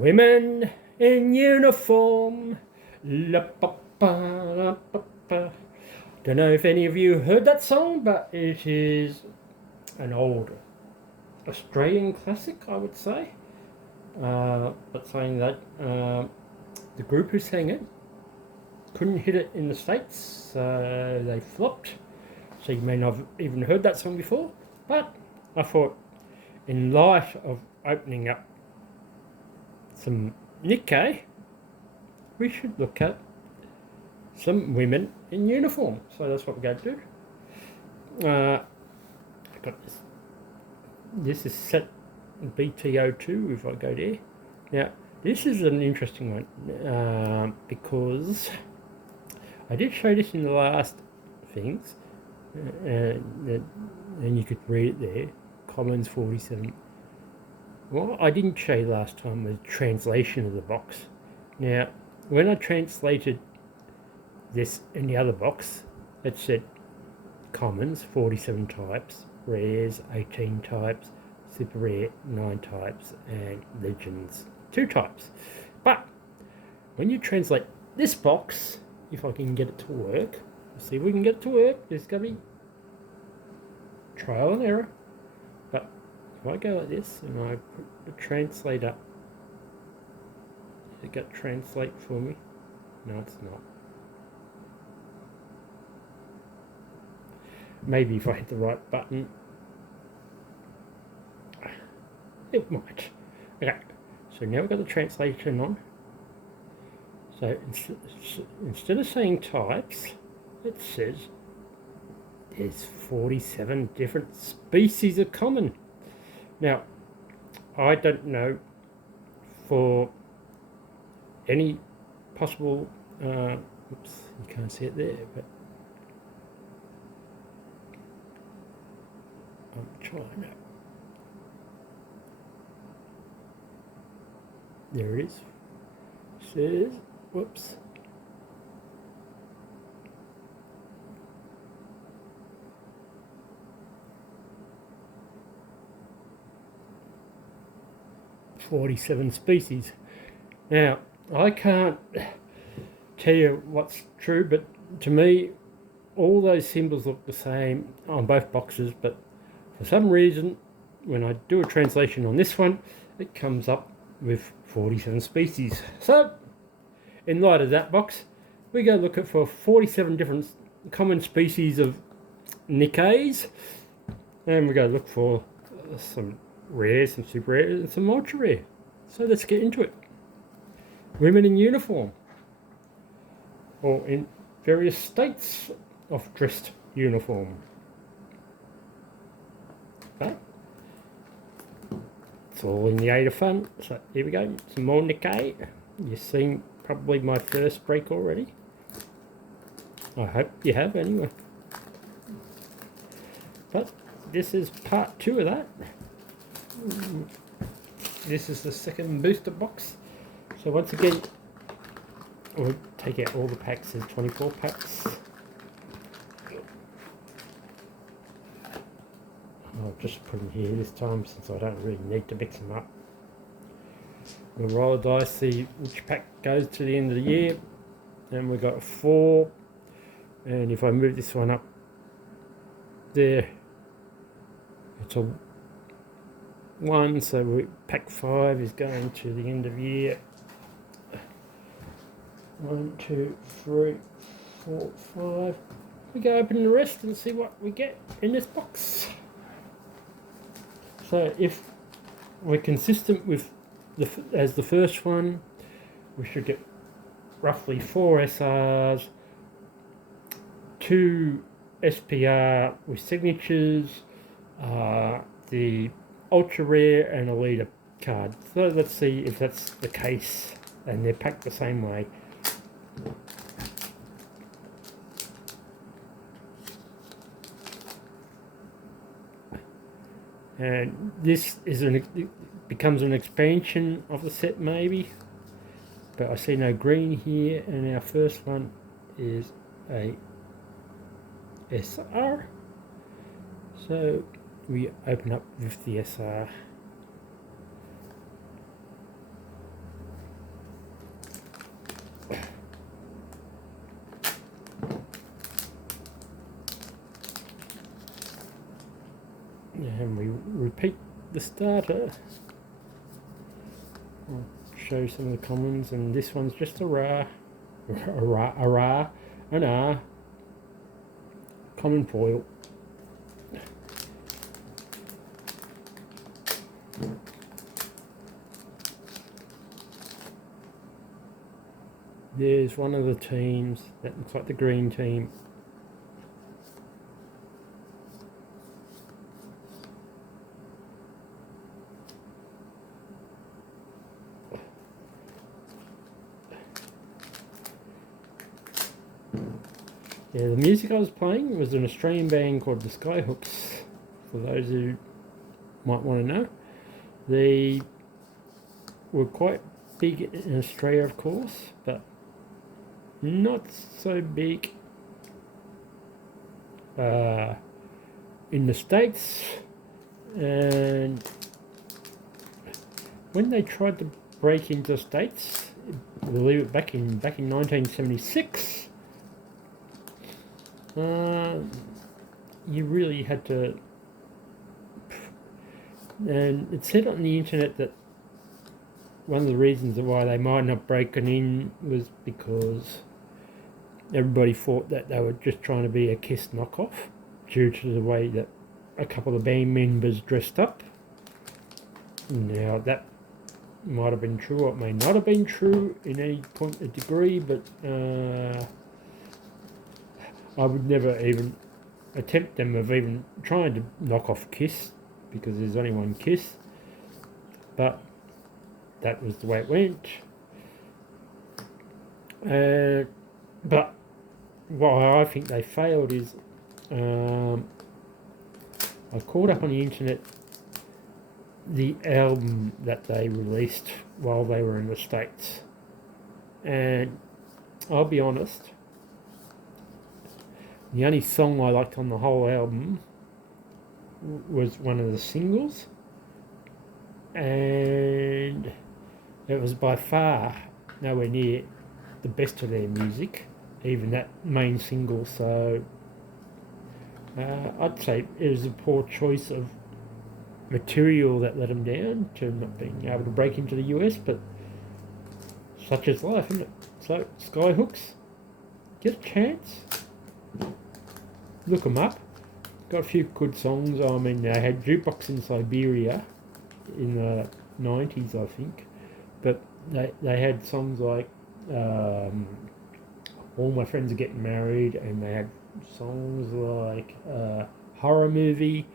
Women in uniform. La pa pa la pa pa. Don't know if any of you heard that song, but it is an old Australian classic, I would say. But saying that, the group who sang it couldn't hit it in the States, so they flopped. So you may not have even heard that song before, but I thought, in light of opening up some Nikkè, we should look at some women in uniform. So that's what we're going to do. I've got this. This is set BT02 if I go there. Now, this is an interesting one because I did show this in the last things, and you could read it there. Commons 47. What I didn't show you last time was translation of the box. Now, when I translated this in the other box, it said commons 47 types, rares 18 types, super rare 9 types, and legends 2 types. But when you translate this box, if I can get it to work, we'll see if we can get it to work. There's going to be trial and error. But if I go like this and I put the translator, it got translate for me. No, it's not. Maybe if I hit the right button, it might. Okay, so now we've got the translation on. So instead of saying types, it says there's 47 different species of common. Now, I don't know for any possible, oops, you can't see it there, but I'm trying it. There it is. Says, whoops. "47 species." Now, I can't tell you what's true, but to me, all those symbols look the same on both boxes, but for some reason, when I do a translation on this one, it comes up with 47 species. So, in light of that box, we go look at for 47 different common species of Nikkès, and we go look for some rare, some super rare, and some ultra rare. So let's get into it. Women in uniform, or in various states of dressed uniform. Okay. It's all in the aid of fun. So here we go, some more Nikkè. You've seen probably my first break already. I hope you have anyway. But this is part 2 of that. This is the second booster box. So once again, we'll take out all the packs. There's 24 packs. I'll just put them here this time since I don't really need to mix them up. We'll roll the dice, see which pack goes to the end of the year. And we've got 4. And if I move this one up there, it's a 1. So pack 5 is going to the end of year. 1, 2, 3, 4, 5. We go open the rest and see what we get in this box. So if we're consistent with as the first one, we should get roughly 4 SRs, 2 SPR with signatures, the ultra rare and a leader card. So let's see if that's the case, and they're packed the same way. And this is becomes an expansion of the set maybe, but I see no green here, and our first one is a SR. So we open up with the SR. the starter. I'll show some of the commons, and this one's just a ra, an R, common foil. There's one of the teams that looks like the green team. Yeah, the music I was playing was an Australian band called the Skyhooks, for those who might want to know. They were quite big in Australia, of course, but not so big in the States. And when they tried to break into the States, I believe it back in 1976, you really had to, and it said on the internet that one of the reasons why they might not breaking in was because everybody thought that they were just trying to be a Kiss knockoff due to the way that a couple of band members dressed up. Now that might have been true, or it may not have been true in any point of degree, but I would never even attempt them of even trying to knock off Kiss, because there's only one Kiss. But that was the way it went. But why I think they failed is I caught up on the internet the album that they released while they were in the States, and I'll be honest, the only song I liked on the whole album was one of the singles, and it was by far nowhere near the best of their music, even that main single. So I'd say it was a poor choice of material that let them down to not being able to break into the US, but such is life, isn't it? So Skyhooks, get a chance, look them up. Got a few good songs. I mean, they had Jukebox in Siberia in the 90s, I think, but they had songs like All My Friends Are Getting Married, and they had songs like Horror Movie,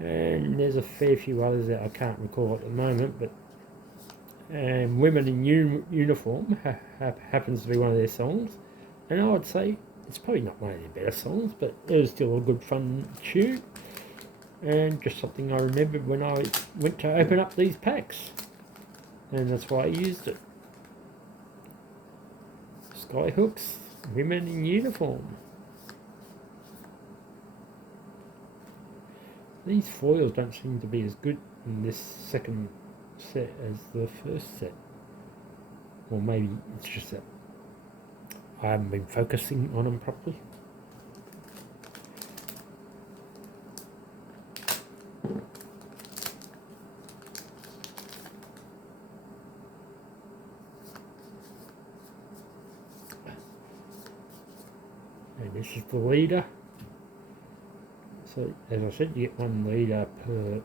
and there's a fair few others that I can't recall at the moment, but Women in Uniform happens to be one of their songs, and I would say it's probably not one of their better songs, but it was still a good fun tune, and just something I remembered when I went to open up these packs, and that's why I used it. Skyhooks, Women in Uniform. These foils don't seem to be as good in this second set as the first set. Or maybe it's just that I haven't been focusing on them properly. And this is the leader. So, as I said, you get one leader per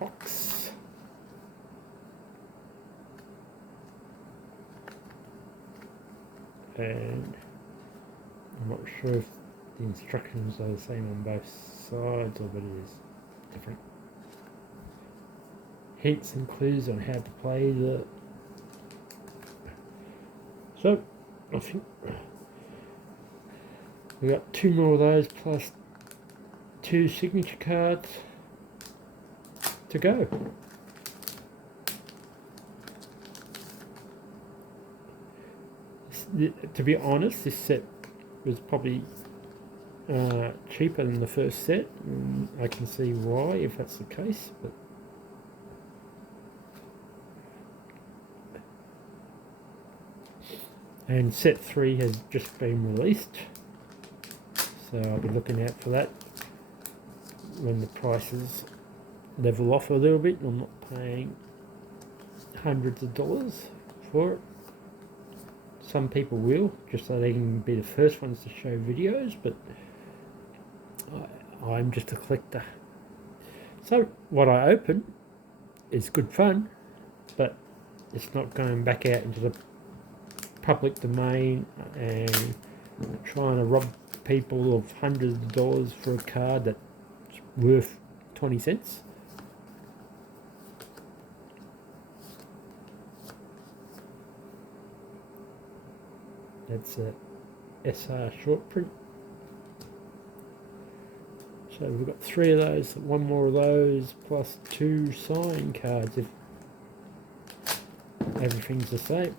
box. And I'm not sure if the instructions are the same on both sides, or whether there's different hints and clues on how to play the... So, I think we got 2 more of those plus 2 signature cards to go. To be honest, this set was probably cheaper than the first set, and I can see why if that's the case, but and set 3 has just been released, so I'll be looking out for that when the prices level off a little bit. I'm not paying hundreds of dollars for it. Some people will, just so they can be the first ones to show videos, but I'm just a collector. So what I open is good fun, but it's not going back out into the public domain and trying to rob people of hundreds of dollars for a card that's worth 20 cents. That's a SR short print. So we've got 3 of those, 1 more of those, plus 2 sign cards if everything's the same.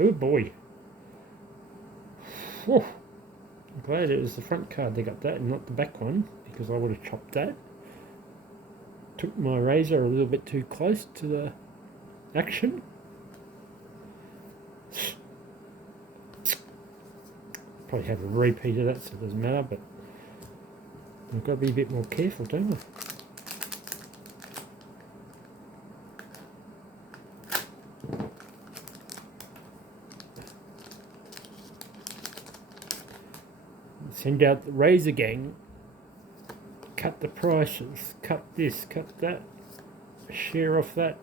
Oh boy. Whew. I'm glad it was the front card they got that and not the back one, because I would have chopped that. Took my razor a little bit too close to the action. Probably have a repeat of that, so it doesn't matter, but I've got to be a bit more careful, don't I? Send out the razor gang, cut the prices, cut this, cut that, share off that.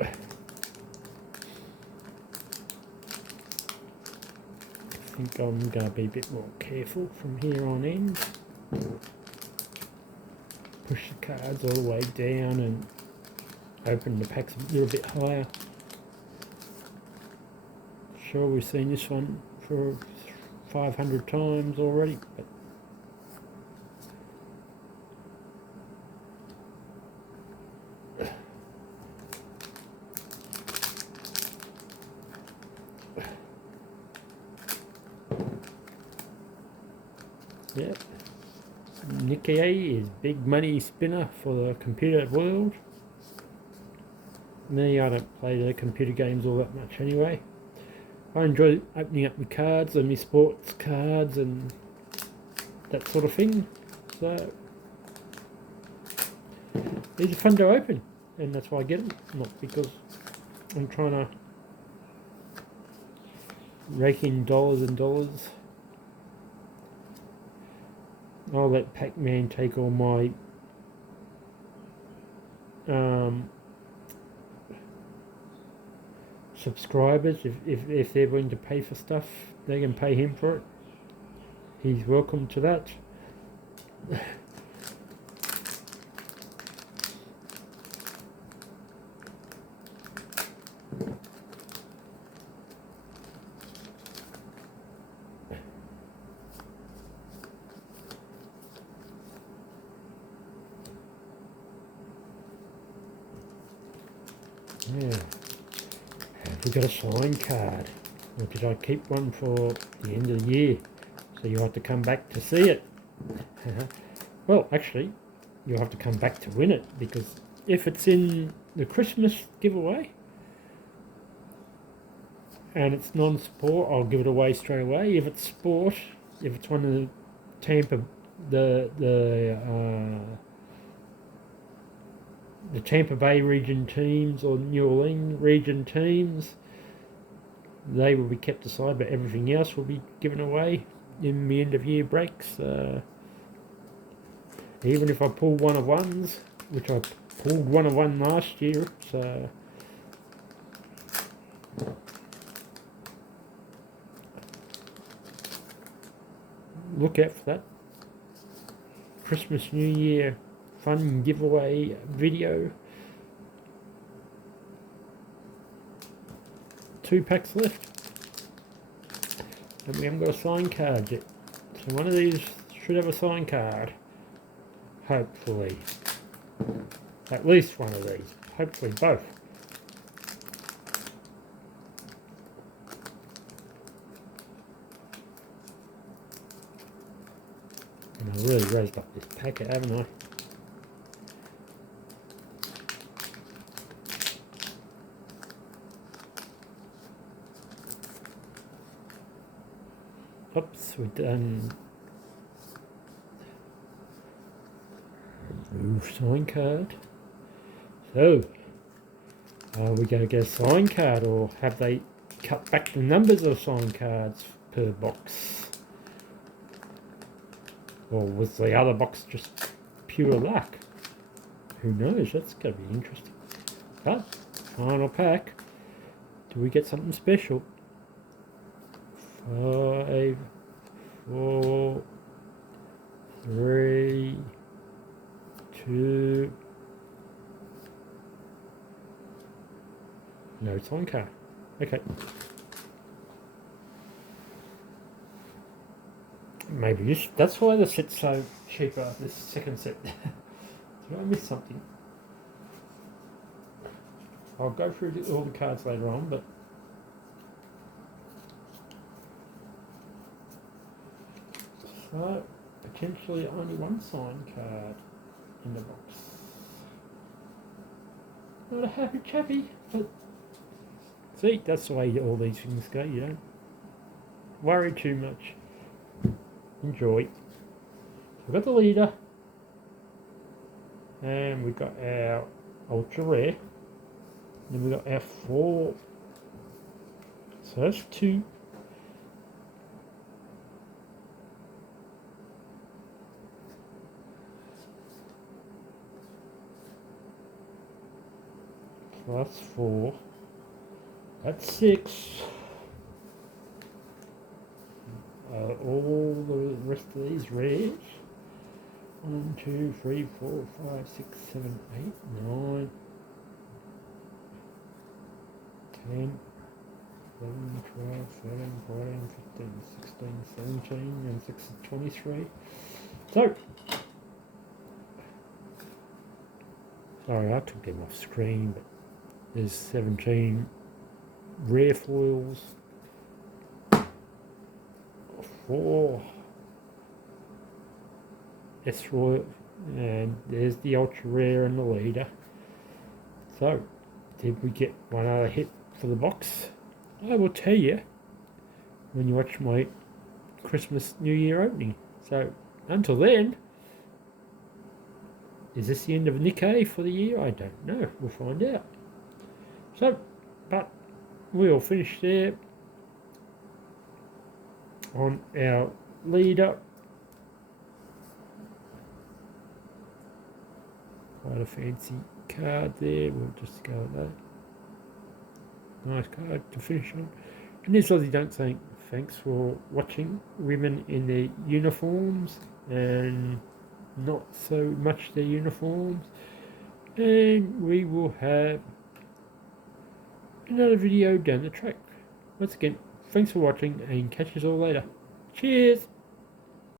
I think I'm going to be a bit more careful from here on in. Push the cards all the way down and open the packs a little bit higher. Sure, we've seen this one for 500 times already, but yep. Nikke is big money spinner for the computer world. Me, I don't play the computer games all that much anyway. I enjoy opening up my cards and my sports cards and that sort of thing. So these are fun to open, and that's why I get them. Not because I'm trying to rake in dollars and dollars. I'll let Pac-Man take all my subscribers. If they're willing to pay for stuff, they can pay him for it. He's welcome to that. Yeah. Have we got a signed card? Or did I keep one for the end of the year? So you have to come back to see it. Well, actually, you'll have to come back to win it, because if it's in the Christmas giveaway and it's non-sport, I'll give it away straight away. If it's sport, if it's one of the Tampa Bay region teams or New Orleans region teams, they will be kept aside, but everything else will be given away in the end of year breaks. Even if I pull one of ones, which I pulled one of one last year, so look out for that. Christmas, New Year fun giveaway video. 2 packs left, and we haven't got a signed card yet. So one of these should have a signed card. Hopefully. At least one of these. Hopefully both. And I really raised up this packet, haven't I? Oops, we've done. Ooh, sign card. So, are we going to get a sign card, or have they cut back the numbers of sign cards per box? Or was the other box just pure luck? Who knows? That's going to be interesting. But, final pack. Do we get something special? 5, 4, 3, 2. No sign card. Okay. Maybe this, that's why the set's so cheaper, this second set. Did I miss something? I'll go through all the cards later on, but so potentially only one sign card in the box. Not a happy chappy, but see, that's the way all these things go. You don't worry too much. Enjoy. We've got the leader, and we've got our ultra rare. Then we've got our 4. So that's 2. Plus 4. That's 6. All the rest of these rares. 1, 2, 3, 4, 5, 6, 7, 8, 9, 10, 11, 12, 13, 14, 15, 16, 17, and 6 is 23. So, sorry, I took them off screen, but there's 17 rare foils, 4 S Royal, and there's the ultra rare and the leader. So, did we get one other hit for the box? I will tell you when you watch my Christmas New Year opening. So, until then, is this the end of Nikke for the year? I don't know. We'll find out. So, but we'll finish there on our leader. Quite a fancy card there. We'll just go with that. Nice card to finish on. And this Aussie Dunk saying thanks for watching women in their uniforms and not so much their uniforms. And we will have another video down the track. Once again, thanks for watching and catch us all later. Cheers!